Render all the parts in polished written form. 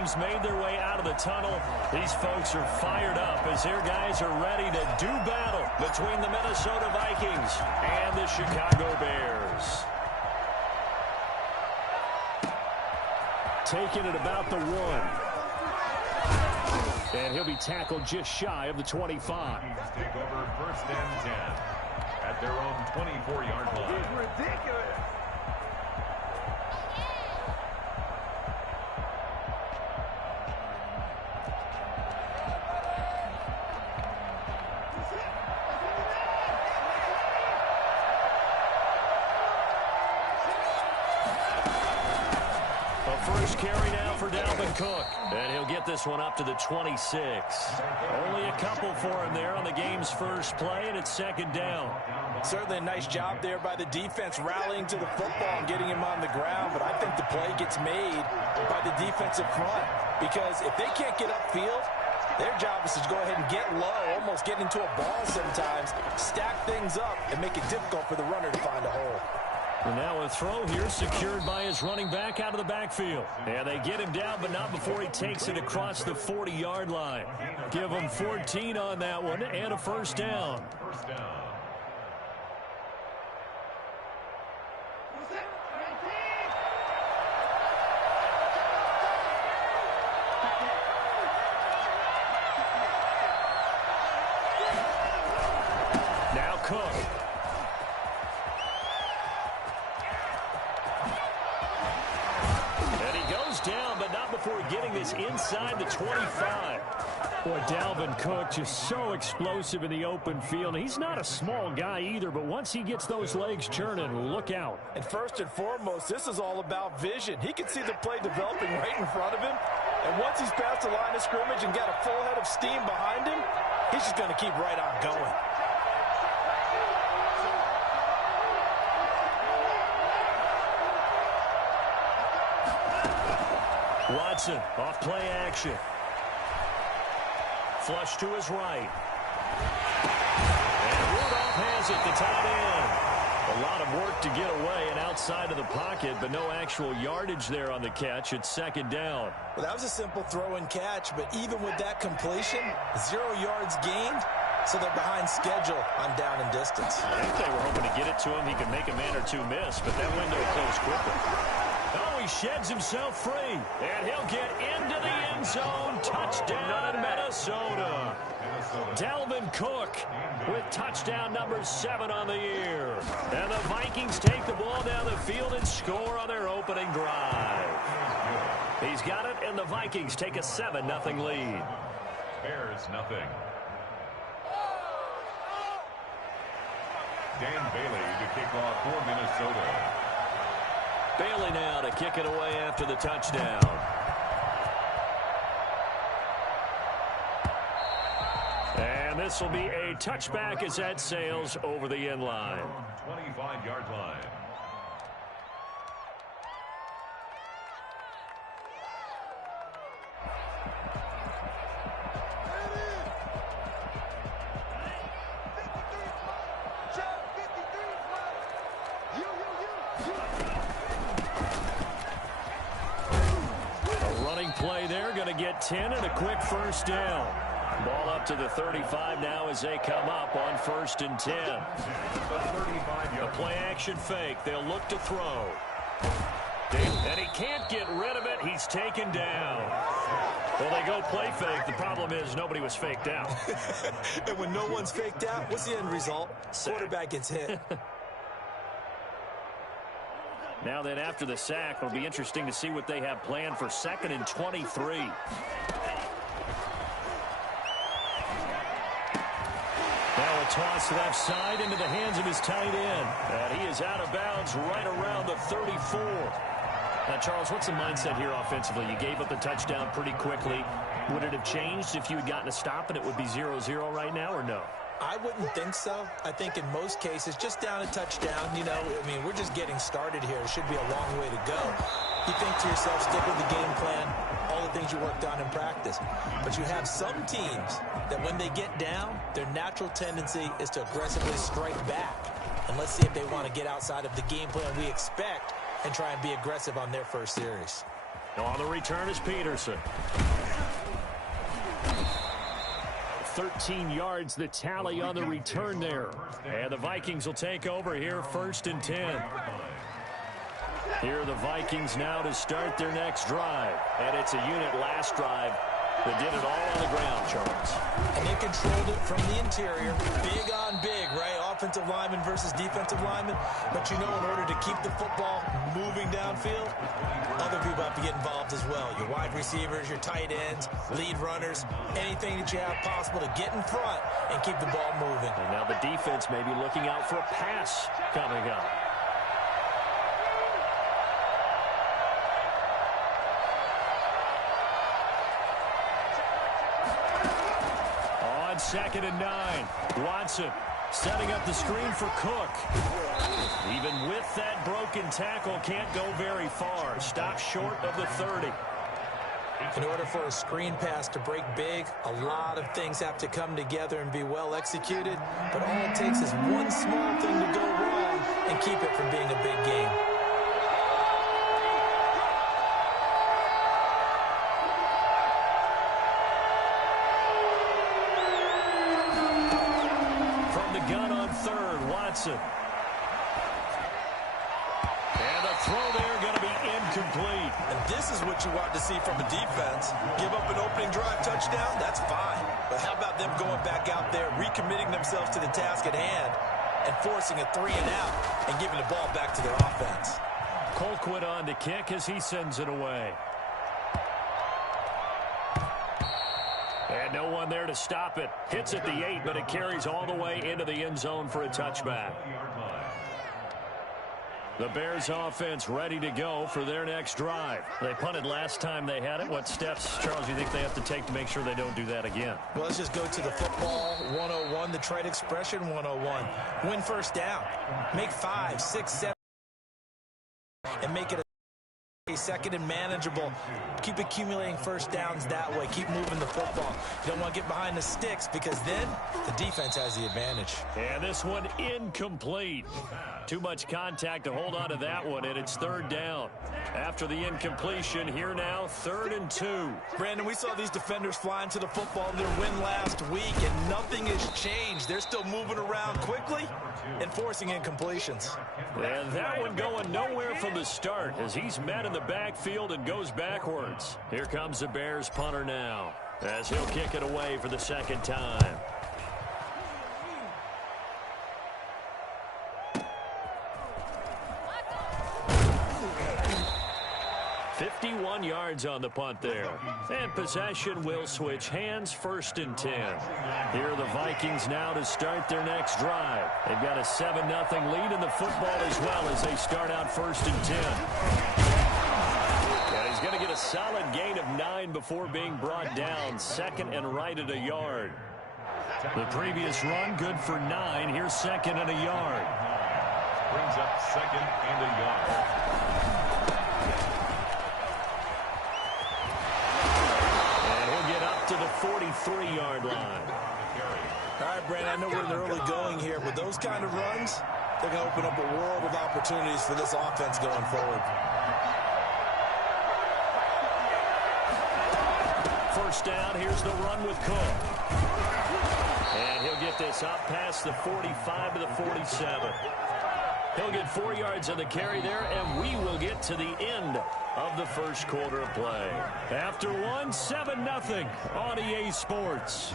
Made their way out of the tunnel. These folks are fired up as their guys are ready to do battle between the Minnesota Vikings and the Chicago Bears. Taking it about the 1. And he'll be tackled just shy of the 25. Take over 1st and 10 at their own 24-yard line. It's ridiculous. First carry now for Dalvin Cook. And he'll get this one up to the 26. Only a couple for him there on the game's first play, and it's 2nd down. Certainly a nice job there by the defense rallying to the football and getting him on the ground. But I think the play gets made by the defensive front. Because if they can't get upfield, their job is to go ahead and get low, almost get into a ball sometimes, stack things up, and make it difficult for the runner to find a hole. And now a throw here secured by his running back out of the backfield. And they get him down, but not before he takes it across the 40-yard line. Give him 14 on that one and a 1st down. First down. Now Cook. Down, but not before getting this inside the 25. Boy, Dalvin Cook just so explosive in the open field. He's not a small guy either, but once he gets those legs churning, look out. And first and foremost, this is all about vision. He can see the play developing right in front of him. And once he's past the line of scrimmage and got a full head of steam behind him, he's just going to keep right on going. Watson off play action. Flush to his right. And Rudolph has it, the tight end. A lot of work to get away and outside of the pocket, but no actual yardage there on the catch. It's 2nd down. Well, that was a simple throw and catch, but even with that completion, 0 yards gained, so they're behind schedule on down and distance. I think they were hoping to get it to him. He could make a man or two miss, but that window closed quickly. Oh, he sheds himself free, and he'll get into the end zone. Touchdown, Minnesota. Dalvin Cook with touchdown number 7 on the year. And the Vikings take the ball down the field and score on their opening drive. He's got it, and the Vikings take a 7-0 lead. Bears nothing. Dan Bailey to kick off for Minnesota. Bailey now to kick it away after the touchdown. And this will be a touchback as that sails over the end line. 25-yard line. Play there, going to get 10 and a quick 1st down. Ball up to the 35 now as they come up on 1st and 10. A play action fake. They'll look to throw. And he can't get rid of it. He's taken down. Well, they go play fake. The problem is nobody was faked out. And when no one's faked out, what's the end result? Quarterback gets hit. Now then, after the sack, it'll be interesting to see what they have planned for 2nd and 23. Now a toss left side into the hands of his tight end. And he is out of bounds right around the 34. Now, Charles, what's the mindset here offensively? You gave up the touchdown pretty quickly. Would it have changed if you had gotten a stop and it would be 0-0 right now, or no? I wouldn't think so. I think in most cases, just down a touchdown, you know, I mean, we're just getting started here. It should be a long way to go. You think to yourself, stick with the game plan, all the things you worked on in practice. But you have some teams that when they get down, their natural tendency is to aggressively strike back. And let's see if they want to get outside of the game plan we expect and try and be aggressive on their first series. On the return is Peterson. 13 yards the tally on the return there. And the Vikings will take over here, 1st and 10. Here are the Vikings now to start their next drive. And it's a unit last drive that did it all on the ground, Charles. And they controlled it from the interior. Big on big, right? Offensive lineman versus defensive lineman. But you know, in order to keep the football moving downfield, other people have to get involved as well. Your wide receivers, your tight ends, lead runners, anything that you have possible to get in front and keep the ball moving. And now the defense may be looking out for a pass coming up. On 2nd and 9, Watson setting up the screen for Cook. Even with that broken tackle, can't go very far. Stops short of the 30. In order for a screen pass to break big, a lot of things have to come together and be well executed. But all it takes is one small thing to go wrong and keep it from being a big game. From the gun on 3rd, Watson. And the throw there going to be incomplete. And this is what you want to see from a defense. Give up an opening drive touchdown, that's fine. But how about them going back out there, recommitting themselves to the task at hand, and forcing a 3 and out and giving the ball back to their offense. Colquitt on to kick as he sends it away. And no one there to stop it. Hits at the 8, but it carries all the way into the end zone for a touchback. The Bears offense ready to go for their next drive. They punted last time they had it. What steps, Charles, do you think they have to take to make sure they don't do that again? Well, let's just go to the football 101, the trade expression 101. Win first down. Make 5, 6, 7, and make it a second and manageable. Keep accumulating first downs that way. Keep moving the football. You don't want to get behind the sticks because then the defense has the advantage. And this one incomplete. Too much contact to hold on to that one, and it's 3rd down. After the incompletion, here now, 3rd and 2. Brandon, we saw these defenders flying to the football in their win last week, and nothing has changed. They're still moving around quickly and forcing incompletions. And that one going nowhere from the start as he's met in the backfield and goes backwards. Here comes the Bears punter now as he'll kick it away for the 2nd time. 51 yards on the punt there. And possession will switch hands, 1st and 10. Here are the Vikings now to start their next drive. They've got a 7-0 lead in the football as well as they start out 1st and 10. And he's going to get a solid gain of 9 before being brought down. 2nd and right at a yard. The previous run good for 9. Here's 2nd and a yard. Brings up 2nd and a yard. To the 43-yard line. All right, Brandon, I know we're in the early going here, but those kind of runs, they're going to open up a world of opportunities for this offense going forward. 1st down, here's the run with Cook. And he'll get this up past the 45 to the 47. He'll get 4 yards on the carry there, and we will get to the end of the 1st quarter of play. After one, 7-0 on EA Sports.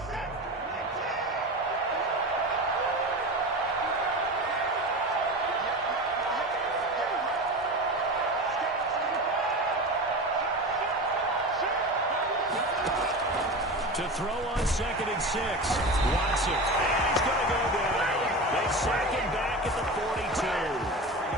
To throw on 2nd and 6. Watson. And he's going to go down. They sack him back at the 42.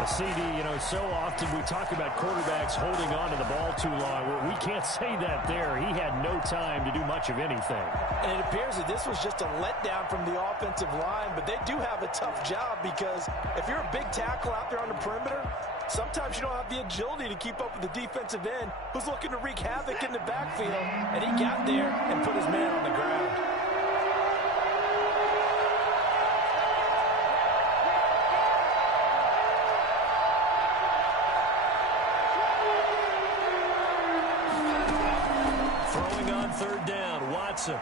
CD, you know, so often we talk about quarterbacks holding on to the ball too long. Well, we can't say that there. He had no time to do much of anything. And it appears that this was just a letdown from the offensive line, but they do have a tough job because if you're a big tackle out there on the perimeter, sometimes you don't have the agility to keep up with the defensive end who's looking to wreak havoc in the backfield, and he got there and put his man on the ground. throwing on third down. Watson.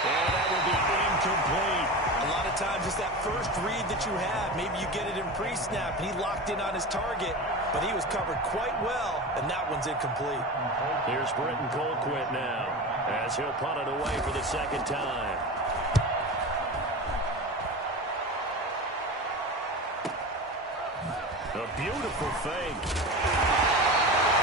And that will be incomplete. A lot of times it's that first read that you have. Maybe you get it in pre-snap, and he locked in on his target, but he was covered quite well, and that one's incomplete. Here's Britton Colquitt now, as he'll punt it away for the second time. A beautiful fake.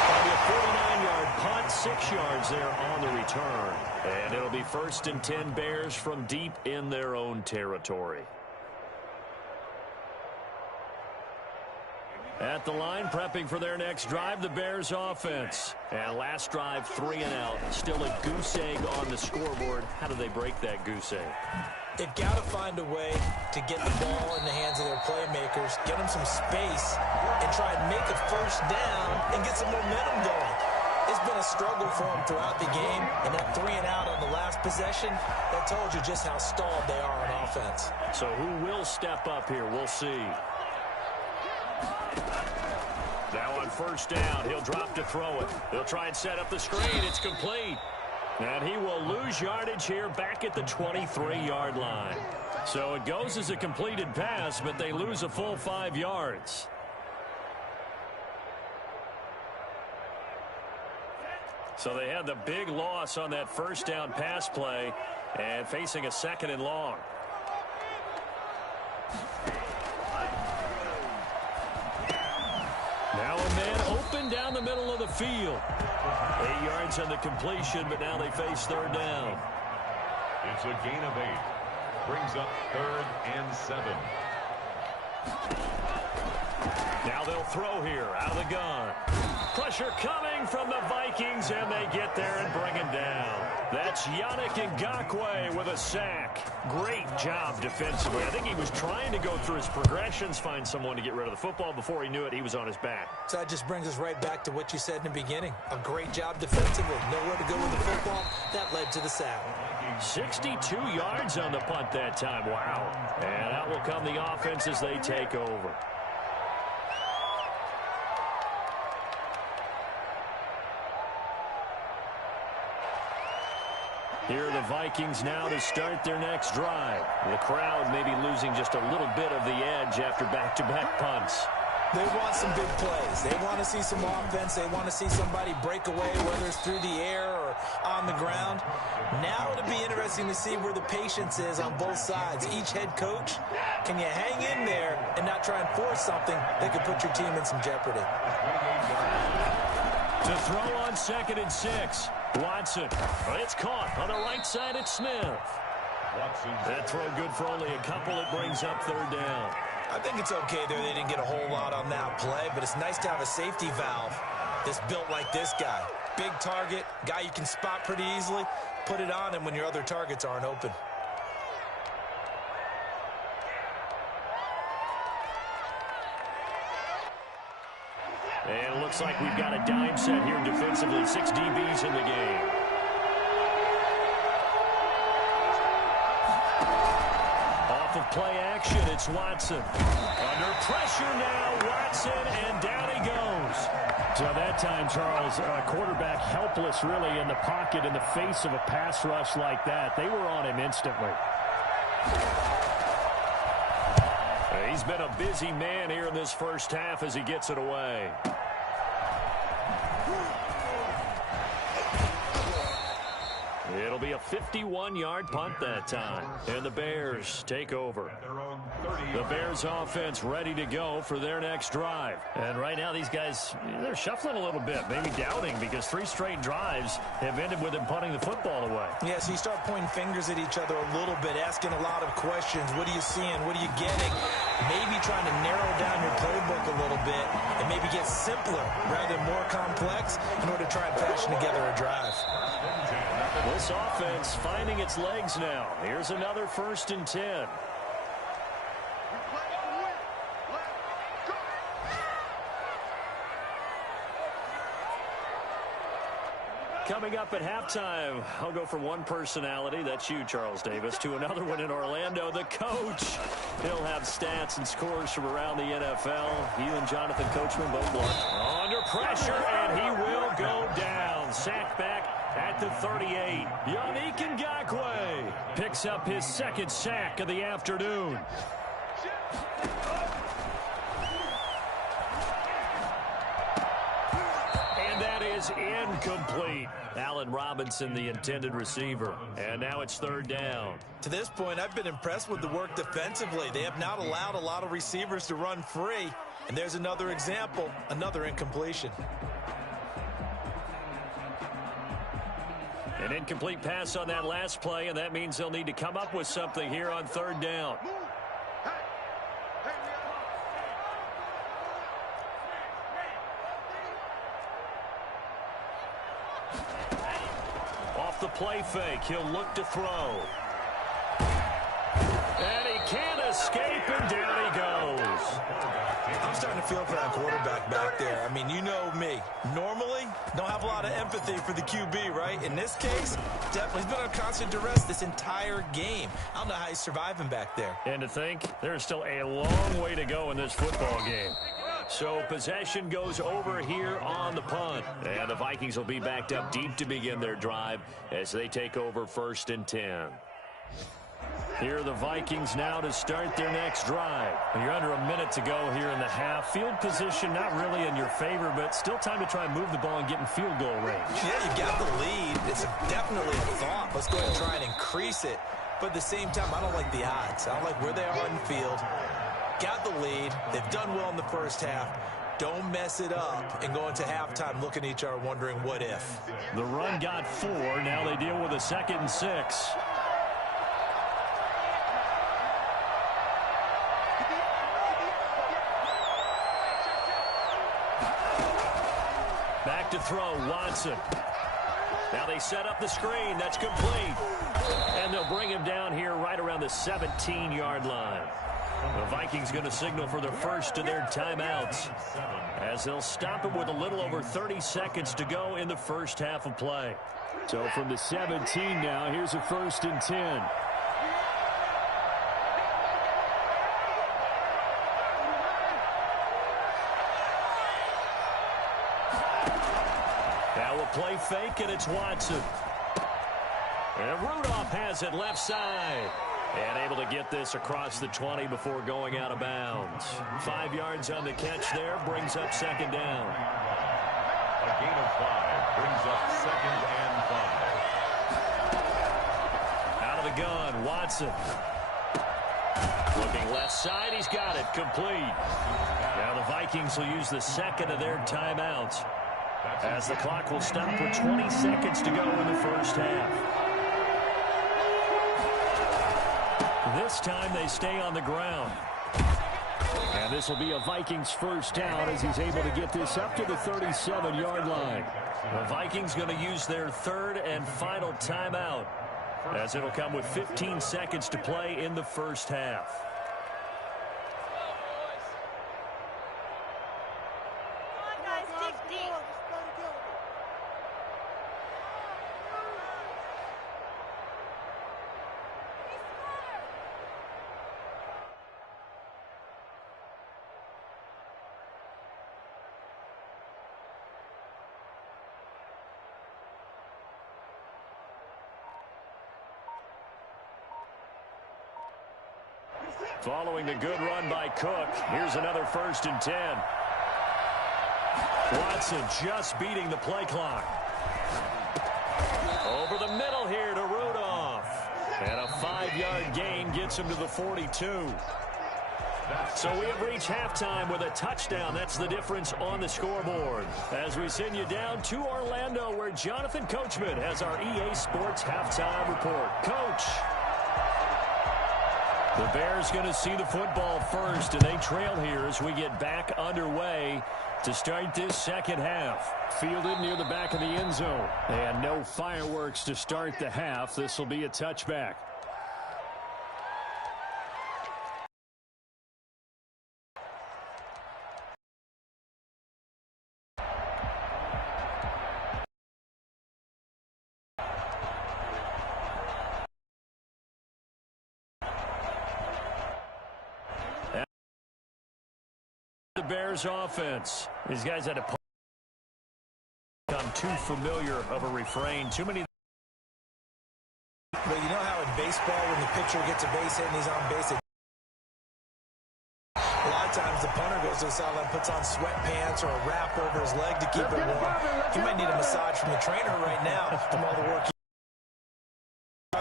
That'll be a 49-yard punt, 6 yards there on the return. And it'll be 1st and 10 Bears from deep in their own territory. At the line, prepping for their next drive, the Bears offense. And last drive, 3 and out. Still a goose egg on the scoreboard. How do they break that goose egg? They've got to find a way to get the ball in the hands of their playmakers, get them some space, and try and make a first down and get some momentum going. It's been a struggle for them throughout the game, and that 3 and out on the last possession, that told you just how stalled they are on offense. So who will step up here? We'll see. Now on first down, he'll drop to throw it. He'll try and set up the screen. It's complete. And he will lose yardage here back at the 23-yard line. So it goes as a completed pass, but they lose a full 5 yards. So they had the big loss on that first down pass play and facing a 2nd and long. Now a man open down the middle of the field. 8 yards on the completion, but now they face third down. It's a gain of 8. Brings up 3rd and 7. Now they'll throw here out of the gun. Pressure coming from the Vikings, and they get there and bring him down. That's Yannick Ngakoue with a sack. Great job defensively. I think he was trying to go through his progressions, find someone to get rid of the football. Before he knew it, he was on his back. So that just brings us right back to what you said in the beginning. A great job defensively. Nowhere to go with the football. That led to the sack. 62 yards on the punt that time. Wow. And out will come the offense as they take over. Here are the Vikings now to start their next drive. The crowd may be losing just a little bit of the edge after back-to-back punts. They want some big plays. They want to see some offense. They want to see somebody break away, whether it's through the air or on the ground. Now it'll be interesting to see where the patience is on both sides. Each head coach, can you hang in there and not try and force something that could put your team in some jeopardy? To throw on 2nd and 6. Watson. It's caught on the right side at Smith. That throw good for only a couple. It brings up third down. I think it's okay there. They didn't get a whole lot on that play, but it's nice to have a safety valve that's built like this guy. Big target, guy you can spot pretty easily. Put it on him when your other targets aren't open. And it looks like we've got a dime set here defensively. 6 DBs in the game. Off of play action, it's Watson. Under pressure now, Watson, and down he goes. So that time, Charles, quarterback helpless really in the pocket in the face of a pass rush like that. They were on him instantly. He's been a busy man here in this first half as he gets it away. It'll be a 51-yard punt that time. And the Bears take over. The Bears offense ready to go for their next drive. And right now these guys, they're shuffling a little bit, maybe doubting, because 3 straight drives have ended with them punting the football away. Yeah, so you start pointing fingers at each other a little bit, asking a lot of questions. What are you seeing? What are you getting? Maybe trying to narrow down your playbook a little bit and maybe get simpler rather than more complex in order to try and fashion together a drive. This offense finding its legs now. Here's another 1st and 10. Coming up at halftime, I'll go from one personality, that's you, Charles Davis, to another one in Orlando, the coach. He'll have stats and scores from around the NFL. You and Jonathan Coachman both look under pressure, and he will go down. Sacked back at the 38. Yannick Ngakoue picks up his second sack of the afternoon. Is incomplete. Allen Robinson, the intended receiver. And now it's third down. To this point, I've been impressed with the work defensively. They have not allowed a lot of receivers to run free. And there's another example, another incompletion. An incomplete pass on that last play, and that means they'll need to come up with something here on third down. The play fake. He'll look to throw. And he can't escape, and down he goes. I'm starting to feel for that quarterback back there. I mean, you know me. Normally, don't have a lot of empathy for the QB, right? In this case, definitely. He's been under constant duress this entire game. I don't know how he's surviving back there. And to think, there's still a long way to go in this football game. So possession goes over here on the punt. And the Vikings will be backed up deep to begin their drive as they take over 1st and 10. Here are the Vikings now to start their next drive. You're under a minute to go here in the half. Field position not really in your favor, but still time to try and move the ball and get in field goal range. Yeah, you got the lead. It's definitely a thought. Let's go ahead and try and increase it. But at the same time, I don't like the odds. I don't like where they are in the field. Got the lead. They've done well in the first half. Don't mess it up and go into halftime looking at each other wondering what if. The run got 4. Now they deal with a 2nd and 6. Back to throw, Watson. Now they set up the screen. That's complete. And they'll bring him down here right around the 17-yard line. The Vikings going to signal for their first of their timeouts as they'll stop it with a little over 30 seconds to go in the first half of play. So from the 17 now, here's a 1st and 10. Now a play fake, and it's Watson. And Rudolph has it left side. And able to get this across the 20 before going out of bounds. 5 yards on the catch there, brings up 2nd down. A gain of 5 brings up 2nd and 5. Out of the gun, Watson. Looking left side, he's got it, complete. Now the Vikings will use the 2nd of their timeouts as the clock will stop with 20 seconds to go in the first half. This time they stay on the ground. And this will be a Vikings first down as he's able to get this up to the 37-yard line. The Vikings going to use their 3rd and final timeout as it'll come with 15 seconds to play in the first half. Following the good run by Cook, here's another 1st and 10. Watson just beating the play clock. Over the middle here to Rudolph. And a 5-yard gain gets him to the 42. So we have reached halftime with a touchdown. That's the difference on the scoreboard. As we send you down to Orlando, where Jonathan Coachman has our EA Sports halftime report. Coach. The Bears going to see the football first, and they trail here as we get back underway to start this second half. Fielded near the back of the end zone. And no fireworks to start the half. This will be a touchback. Bears offense. These guys had to become too familiar of a refrain. Too many. But you know how in baseball, when the pitcher gets a base hit and he's on base, a lot of times the punter goes to the sideline, puts on sweatpants or a wrap over his leg to keep it warm. He might need a massage from the trainer right now from all the work.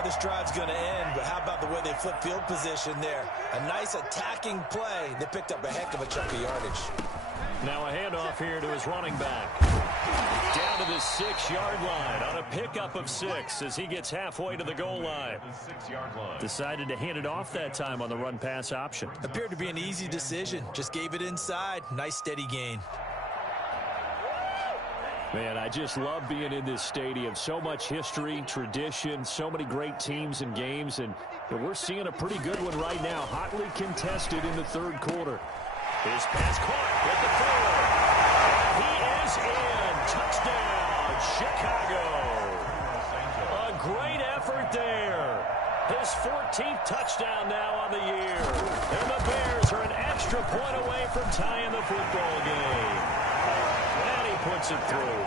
This drive's going to end, but how about the way they flip field position there? A nice attacking play. They picked up a heck of a chunk of yardage. Now a handoff here to his running back. Down to the 6-yard line on a pickup of 6 as he gets halfway to the goal line. Decided to hand it off that time on the run-pass option. Appeared to be an easy decision. Just gave it inside. Nice steady gain. Man, I just love being in this stadium. So much history, tradition, so many great teams and games, and we're seeing a pretty good one right now. Hotly contested in the third quarter. His pass caught at the 4. He is in. Touchdown, Chicago. A great effort there. His 14th touchdown now on the year. And the Bears are an extra point away from tying the football game. And he puts it through.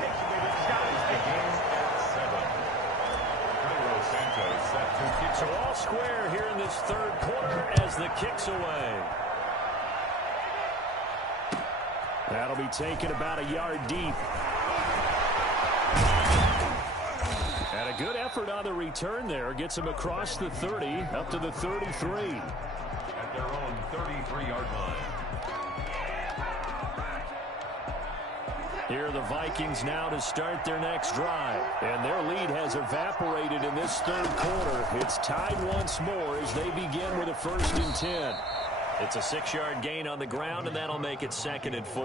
So all square here in this third quarter as the kick's away. That'll be taken about a yard deep. And a good effort on the return there. Gets him across the 30, up to the 33. At their own 33-yard line. Here are the Vikings now to start their next drive. And their lead has evaporated in this third quarter. It's tied once more as they begin with a 1st and 10. It's a 6-yard gain on the ground, and that'll make it 2nd and 4.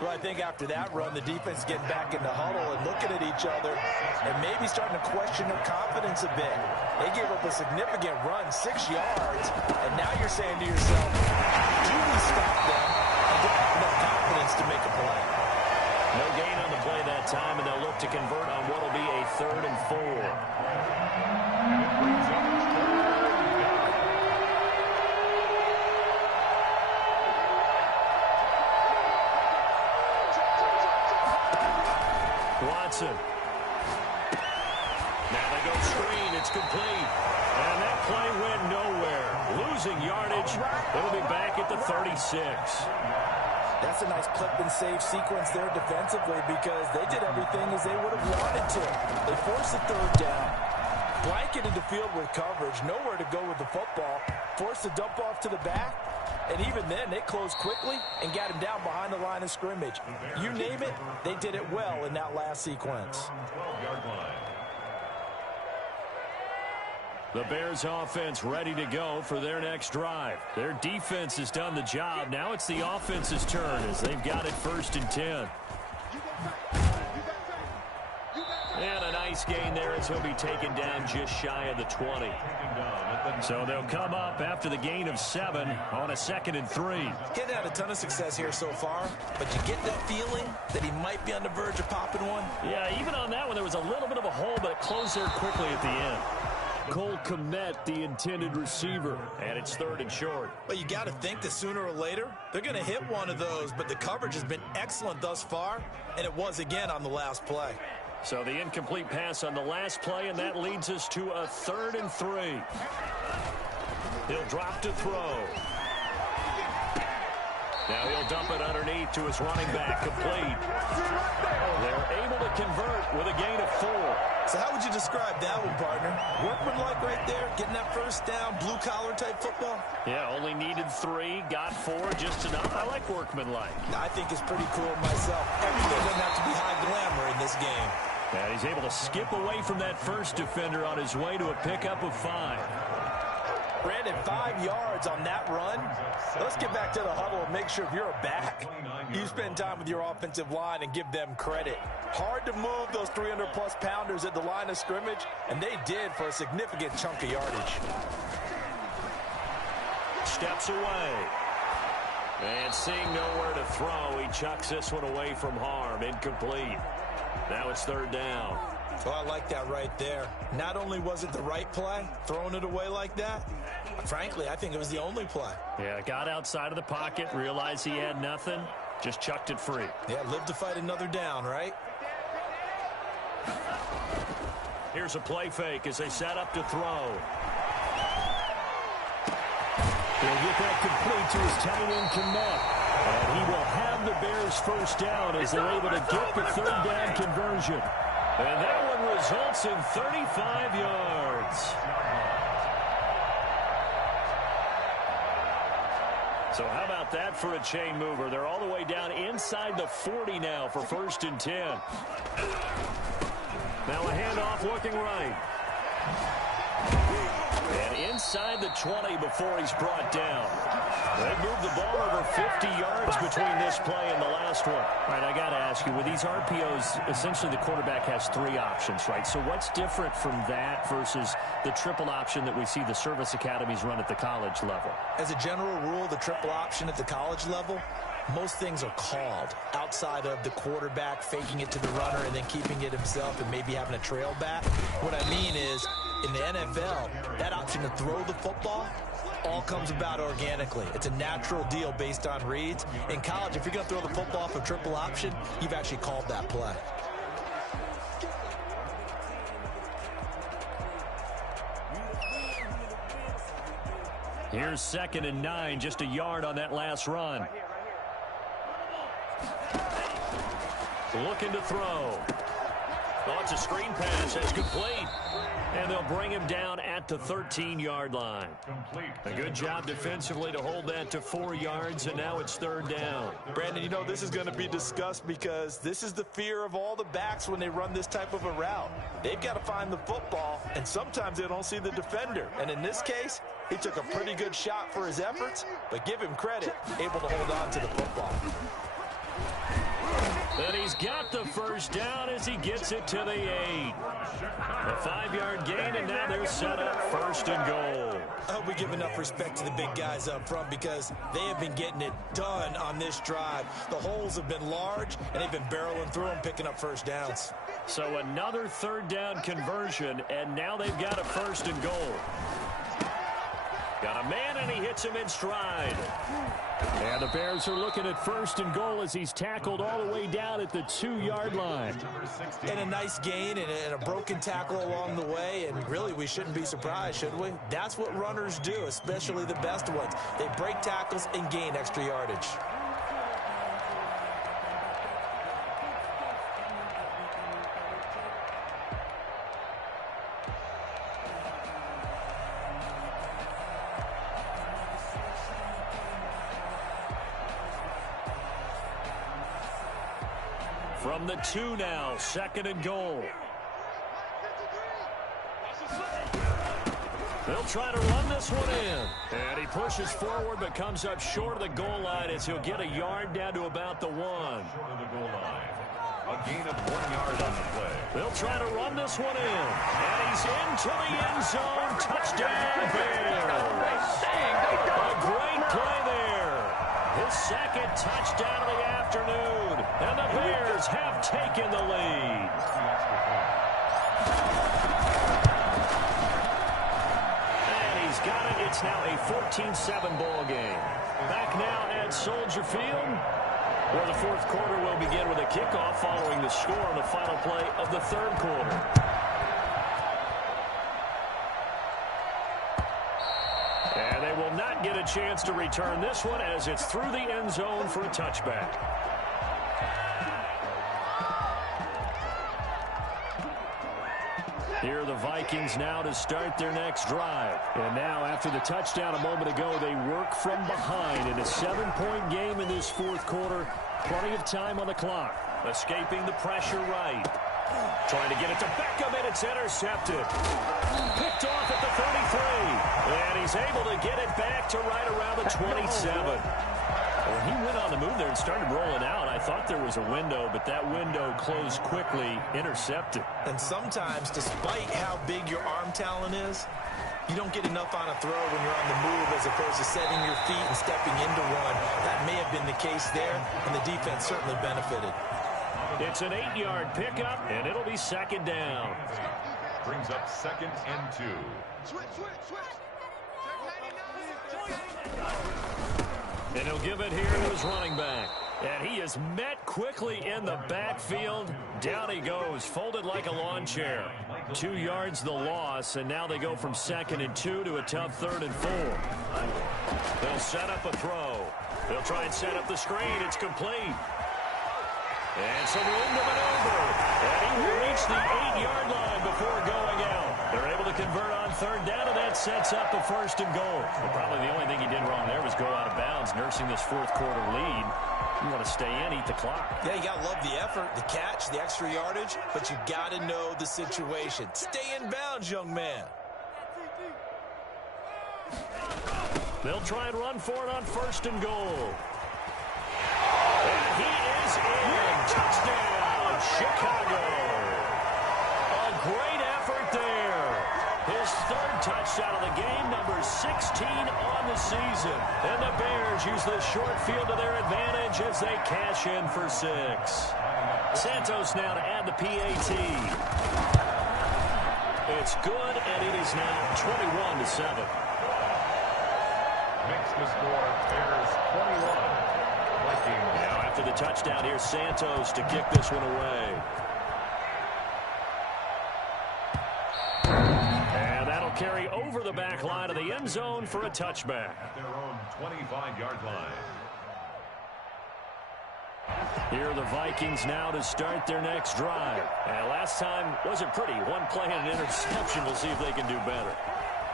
Well, I think after that run, the defense is getting back in the huddle and looking at each other and maybe starting to question their confidence a bit. They gave up a significant run, 6 yards, and now you're saying to yourself, do we stop them and do they have enough confidence to make a play? No gain on the play that time, and they'll look to convert on what will be a 3rd and 4. Watson. Now they go screen. It's complete. And that play went nowhere. Losing yardage. It'll be back at the 36. That's a nice clip and save sequence there defensively because they did everything as they would have wanted to. They forced the 3rd down, blanketed the field with coverage, nowhere to go with the football, forced the dump off to the back, and even then they closed quickly and got him down behind the line of scrimmage. You name it, they did it well in that last sequence. 12-yard line. The Bears offense ready to go for their next drive. Their defense has done the job. Now it's the offense's turn as they've got it 1st and 10. And a nice gain there as he'll be taken down just shy of the 20. So they'll come up after the gain of 7 on a 2nd and 3. He's had a ton of success here so far, but you get the feeling that he might be on the verge of popping one. Yeah, even on that one, there was a little bit of a hole, but it closed there quickly at the end. Cole Kmet, the intended receiver, and it's 3rd and short. But you got to think that sooner or later, they're going to hit one of those, but the coverage has been excellent thus far, and it was again on the last play. So the incomplete pass on the last play, and that leads us to a 3rd and 3. He'll drop to throw. Now he'll dump it underneath to his running back, complete. They're able to convert with a gain of 4. So how would you describe that one, partner? Workmanlike right there, getting that 1st down, blue-collar type football? Yeah, only needed 3, got 4, just enough. I like workmanlike. I think it's pretty cool myself. Everything doesn't have to be high glamour in this game. And he's able to skip away from that first defender on his way to a pickup of 5. Brandon, 5 yards on that run. Let's get back to the huddle and make sure if you're a back, you spend time with your offensive line and give them credit. Hard to move those 300-plus pounders at the line of scrimmage, and they did for a significant chunk of yardage. Steps away. And seeing nowhere to throw, he chucks this one away from harm. Incomplete. Now it's 3rd down. Oh, I like that right there. Not only was it the right play, throwing it away like that, frankly, I think it was the only play. Yeah, got outside of the pocket, realized he had nothing, Just chucked it free. Yeah, live to fight another down, right? Here's a play fake as they set up to throw. He'll get that complete to his tight end, Kmet. And he will have the Bears first down as they're able to get the third down conversion. And that one results in 35 yards. So how about that for a chain mover? They're all the way down inside the 40 now for 1st and 10. Now a handoff looking right. And inside the 20 before he's brought down. They moved the ball over 50 yards between this play and the last one. All right, I got to ask you, with these RPOs, essentially the quarterback has 3 options, right? So what's different from that versus the triple option that we see the service academies run at the college level? As a general rule, the triple option at the college level, most things are called outside of the quarterback faking it to the runner and then keeping it himself and maybe having a trail back. What I mean is, in the NFL, that option to throw the football all comes about organically. It's a natural deal based on reads. In college, if you're going to throw the football off a triple option, you've actually called that play. Here's 2nd and 9, just a yard on that last run. Looking to throw. Oh, it's a screen pass. It's complete. And they'll bring him down at the 13-yard line. A good job defensively to hold that to 4 yards, and now it's 3rd down. Brandon, you know this is going to be discussed because this is the fear of all the backs when they run this type of a route. They've got to find the football, and sometimes they don't see the defender. And in this case, he took a pretty good shot for his efforts, but give him credit, able to hold on to the football. And he's got the first down as he gets it to the 8. A 5-yard gain, and now they're set up 1st and goal. I hope we give enough respect to the big guys up front because they have been getting it done on this drive. The holes have been large, and they've been barreling through them, picking up first downs. So another 3rd down conversion, and now they've got a 1st and goal. Got a man, and he hits him in stride. And the Bears are looking at 1st and goal as he's tackled all the way down at the 2-yard line. And a nice gain and a broken tackle along the way, and really we shouldn't be surprised, should we? That's what runners do, especially the best ones. They break tackles and gain extra yardage. From the 2 now, 2nd and goal. They'll try to run this one in. And he pushes forward but comes up short of the goal line as he'll get a yard down to about the 1. Short of the goal line. A gain of 1 yard on the play. They'll try to run this one in. And he's into the end zone. Touchdown, Bears. A great play there. His 2nd touchdown of the afternoon. And the Bears have taken the lead. And he's got it. It's now a 14-7 ball game. Back now at Soldier Field, where the 4th quarter will begin with a kickoff following the score on the final play of the 3rd quarter. And they will not get a chance to return this one as it's through the end zone for a touchback. Here are the Vikings now to start their next drive. And now, after the touchdown a moment ago, they work from behind in a 7-point game in this 4th quarter. Plenty of time on the clock. Escaping the pressure right. Trying to get it to Beckham, and it's intercepted. Picked off at the 33. And he's able to get it back to right around the 27. When he went on the move there and started rolling out, I thought there was a window, but that window closed quickly, intercepted. And sometimes, despite how big your arm talent is, you don't get enough on a throw when you're on the move as opposed to setting your feet and stepping into one. That may have been the case there, and the defense certainly benefited. It's an 8-yard pickup, and it'll be 2nd down. Brings up 2nd and 2. And he'll give it here to his running back. And he is met quickly in the backfield. Down he goes, folded like a lawn chair. 2 yards the loss, and now they go from 2nd and 2 to a tough 3rd and 4. They'll set up a throw. They'll try and set up the screen. It's complete. And some room to maneuver. And he will reach the 8-yard line before going out. They're able to convert on 3rd down, and that sets up a 1st and goal. Well, probably the only thing he did wrong there was go out of bounds, nursing this 4th quarter lead. You want to stay in, eat the clock. Yeah, you got to love the effort, the catch, the extra yardage, but you got to know the situation. Stay in bounds, young man. They'll try and run for it on 1st and goal. And he is in. Touchdown, Chicago. A great effort there. His 3rd touchdown of the game, number 16 on the season. And the Bears use the short field to their advantage as they cash in for 6. Santos now to add the PAT. It's good, and it is now 21-7. Makes the score Bears 21. Now after the touchdown, here's Santos to kick this one away. And that'll carry over the back line of the end zone for a touchback. At their own 25-yard line. Here are the Vikings now to start their next drive. And last time wasn't pretty. 1 play and an interception. We'll see if they can do better.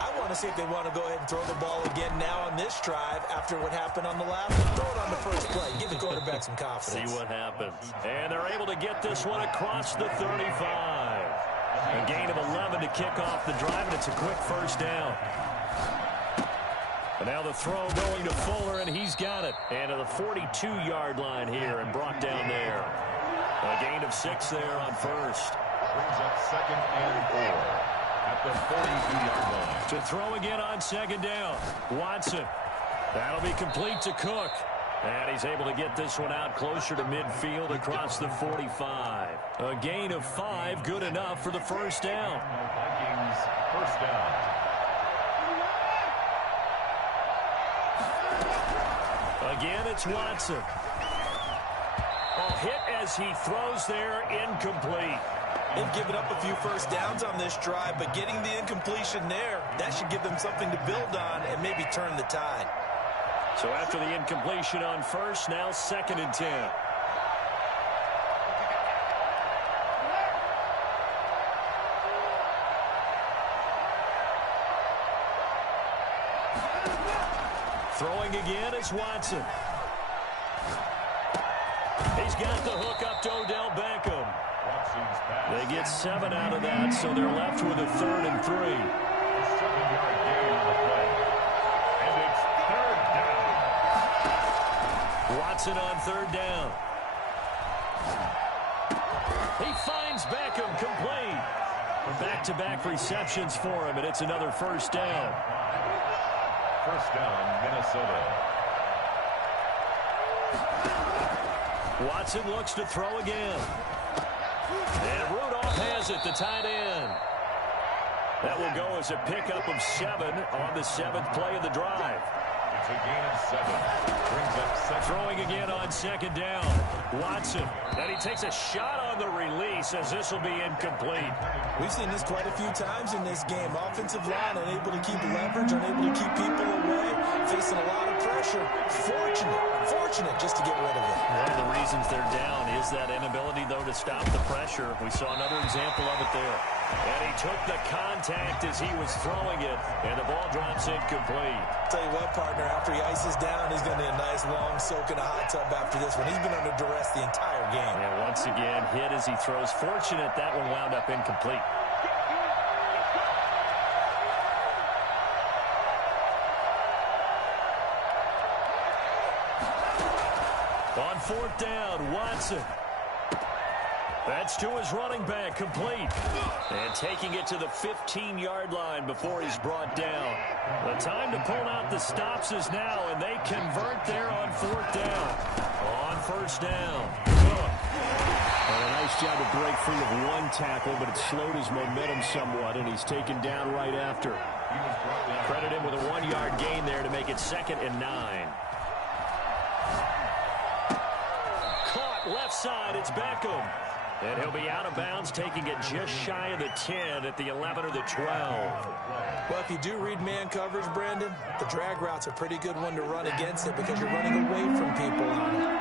I want to see if they want to go ahead and throw the ball again now on this drive after what happened on the last one. Throw it on the first play. Give the quarterback some confidence. See what happens. And they're able to get this one across the 35. A gain of 11 to kick off the drive, and it's a quick 1st down. And now the throw going to Fuller, and he's got it. And to the 42-yard line here and brought down there. A gain of 6 there on 1st. Brings up 2nd and 4. At the 42-yard line. To throw again on 2nd down. Watson. That'll be complete to Cook. And he's able to get this one out closer to midfield across the 45. A gain of 5, good enough for the 1st down. Vikings 1st down. Again, it's Watson. A hit as he throws there, incomplete. They've given up a few 1st downs on this drive, but getting the incompletion there, that should give them something to build on and maybe turn the tide. So after the incompletion on 1st, now 2nd and 10. Throwing again is Watson. He's got the hook up to Odell Beckham. They get 7 out of that, so they're left with a 3rd and 3. 7-yard gain on the play. And it's 3rd down. Watson on 3rd down. He finds Beckham complete. Back-to-back receptions for him, and it's another 1st down. 1st down, Minnesota. Watson looks to throw again. And Rudolph has it, the tight end. That will go as a pickup of 7 on the 7th play of the drive. It's a gain of 7. Brings up 2nd. Throwing again on 2nd down. Watson. And he takes a shot on the release as this will be incomplete. We've seen this quite a few times in this game. Offensive line unable to keep leverage, unable to keep people away, facing a lot of pressure. Fortunate just to get rid of it. One of the reasons they're down is that inability, though, to stop the pressure. We saw another example of it there. And he took the contact as he was throwing it, and the ball drops incomplete. Tell you what, partner, after he ices down, he's going to need a nice long soak in a hot tub after this one. He's been under duress the entire game. And once again, hit as he throws. Fortunate that one wound up incomplete. On 4th down, Watson. That's to his running back, complete. And taking it to the 15-yard line before he's brought down. The time to pull out the stops is now, and they convert there on 4th down. On 1st down. And a nice job to break free of 1 tackle, but it slowed his momentum somewhat, and he's taken down right after. Credit him with a 1-yard gain there to make it 2nd and 9. left side, it's Beckham. And he'll be out of bounds, taking it just shy of the 10 at the 11 or the 12. Well, if you do read man coverage, Brandon, the drag route's a pretty good one to run against it because you're running away from people on it.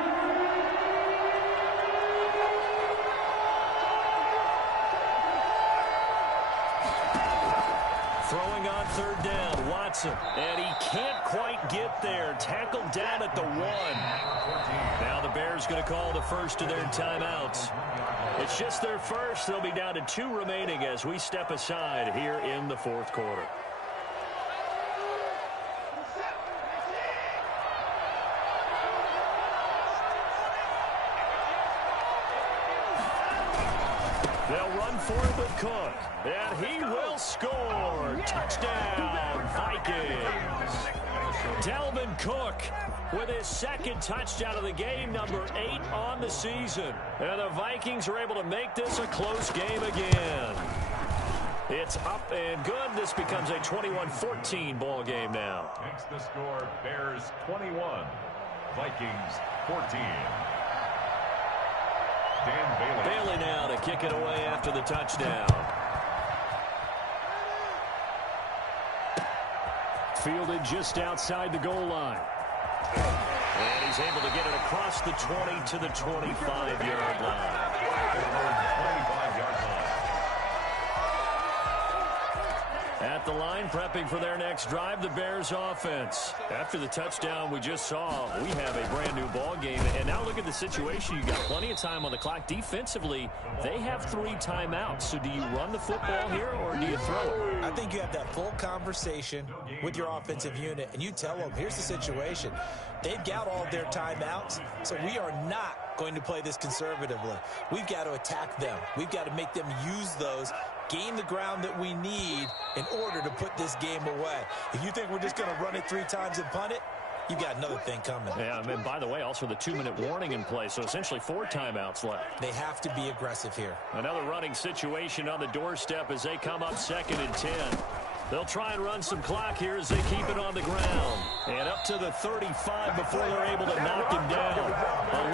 Throwing on third down, Watson. And he can't quite get there. Tackled down at the 1. Now the Bears going to call the first of their timeouts. It's just their first. They'll be down to 2 remaining as we step aside here in the fourth quarter. They'll run for it with Cook. And he will score. Touchdown, Vikings. Dalvin Cook with his second touchdown of the game, number 8 on the season. And the Vikings are able to make this a close game again. It's up and good. This becomes a 21-14 ball game now. Makes the score Bears 21, Vikings 14. Dan Bailey. Bailey now to kick it away after the touchdown. Fielded just outside the goal line. And he's able to get it across the 20 to the 25-yard line. 25-yard line. At the line, prepping for their next drive, the Bears offense. After the touchdown we just saw, we have a brand new ball game. And now look at the situation. You got plenty of time on the clock. Defensively, they have 3 timeouts. So do you run the football here or do you throw it? I think you have that full conversation with your offensive unit, and you tell them, here's the situation. They've got all their timeouts, so we are not going to play this conservatively. We've got to attack them. We've got to make them use those, gain the ground that we need in order to put this game away. If you think we're just going to run it 3 times and punt it, you've got another thing coming. Yeah, and by the way, also the 2-minute warning in play, so essentially 4 timeouts left. They have to be aggressive here. Another running situation on the doorstep as they come up 2nd and 10. They'll try and run some clock here as they keep it on the ground. And up to the 35 before they're able to knock him down.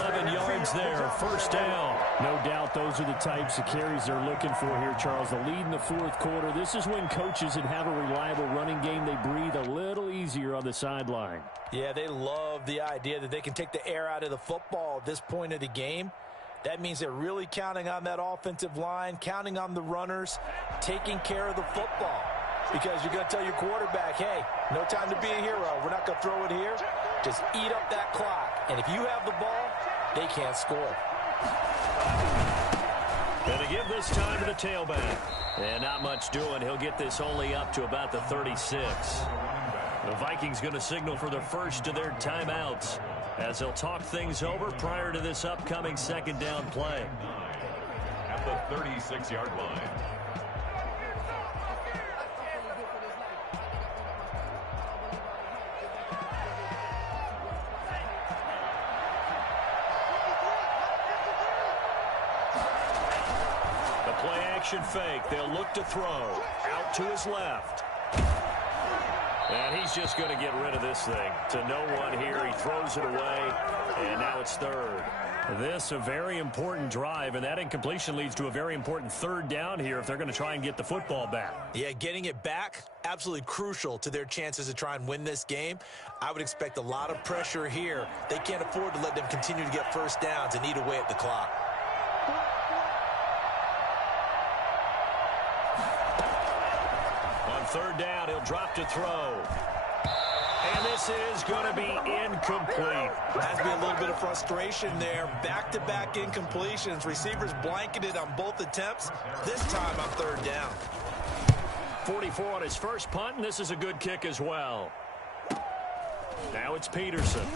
11 yards there, first down. No doubt those are the types of carries they're looking for here, Charles. The lead in the fourth quarter. This is when coaches that have a reliable running game, they breathe a little easier on the sideline. Yeah, they love the idea that they can take the air out of the football at this point of the game. That means they're really counting on that offensive line, counting on the runners, taking care of the football. Because you're going to tell your quarterback, hey, no time to be a hero. We're not going to throw it here. Just eat up that clock. And if you have the ball, they can't score. Going to give this time to the tailback. And not much doing. He'll get this only up to about the 36. The Vikings going to signal for the first of their timeouts as they'll talk things over prior to this upcoming 2nd down play. At the 36-yard line. Action fake. They'll look to throw. Out to his left. And he's just going to get rid of this thing. To no one here. He throws it away. And now it's 3rd. This a very important drive, and that incompletion leads to a very important 3rd down here if they're going to try and get the football back. Yeah, getting it back, absolutely crucial to their chances to try and win this game. I would expect a lot of pressure here. They can't afford to let them continue to get first downs and eat away at the clock. On 3rd down, he'll drop to throw. And this is going to be incomplete. Has to be a little bit of frustration there. Back-to-back incompletions. Receivers blanketed on both attempts. This time on 3rd down. 44 on his first punt, and this is a good kick as well. Now it's Peterson.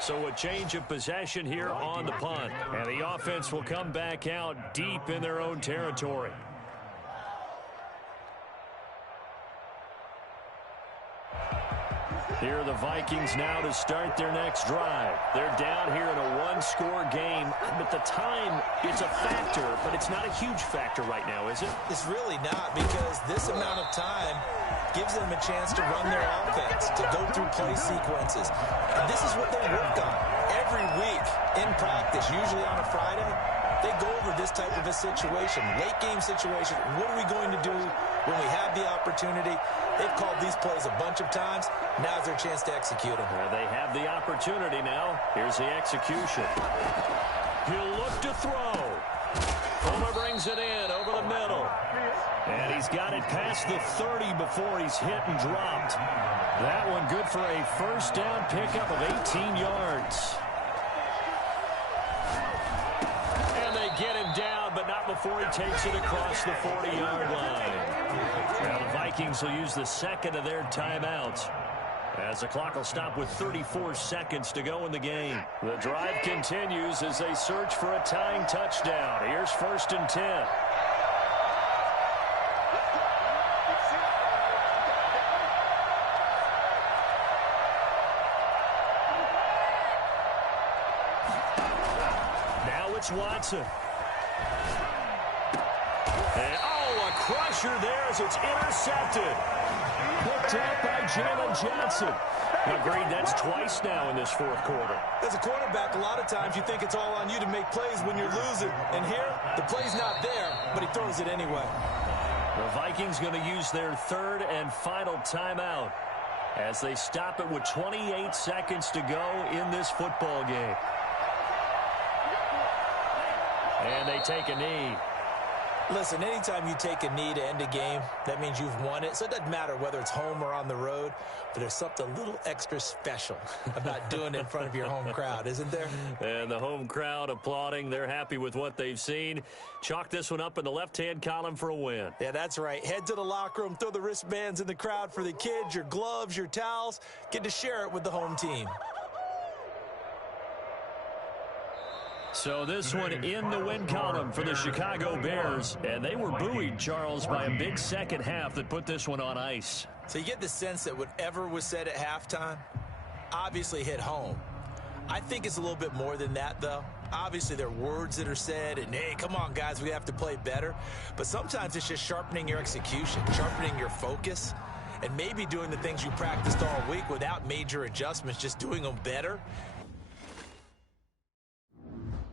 So a change of possession here on the punt. And the offense will come back out deep in their own territory. Here are the Vikings now to start their next drive. They're down here in a 1-score game, but the time, it's a factor, but it's not a huge factor right now, is it? It's really not, because this amount of time gives them a chance to run their offense, to go through play sequences. And this is what they worked on. Every week in practice, usually on a Friday, they go over this type of a situation, late game situation. What are we going to do when we have the opportunity? They've called these plays a bunch of times. Now's their chance to execute them. They have the opportunity now. Here's the execution. He'll look to throw. Fuller brings it in over the middle. And he's got it past the 30 before he's hit and dropped. That one good for a first down pickup of 18 yards. And they get him down, but not before he takes it across the 40-yard line. Now the Vikings will use the second of their timeouts, as the clock will stop with 34 seconds to go in the game. The drive continues as they search for a tying touchdown. Here's 1st and 10. Now it's Watson. And, a crusher there as it's intercepted. Picked up by Jalen Johnson. Agreed, that's twice now in this fourth quarter. As a quarterback, a lot of times you think it's all on you to make plays when you're losing. And here, the play's not there, but he throws it anyway. The Vikings going to use their third and final timeout as they stop it with 28 seconds to go in this football game. And they take a knee. Listen, anytime you take a knee to end a game, that means you've won it. So it doesn't matter whether it's home or on the road, but there's something a little extra special about doing it in front of your home crowd, isn't there? And the home crowd applauding. They're happy with what they've seen. Chalk this one up in the left-hand column for a win. Yeah, that's right. Head to the locker room, throw the wristbands in the crowd for the kids, your gloves, your towels. Get to share it with the home team. So this one in the win column for the Chicago Bears. And they were buoyed, Charles, by a big second half that put this one on ice. So you get the sense that whatever was said at halftime obviously hit home. I think it's a little bit more than that, though. Obviously, there are words that are said, and, hey, come on, guys, we have to play better. But sometimes it's just sharpening your execution, sharpening your focus, and maybe doing the things you practiced all week without major adjustments, just doing them better.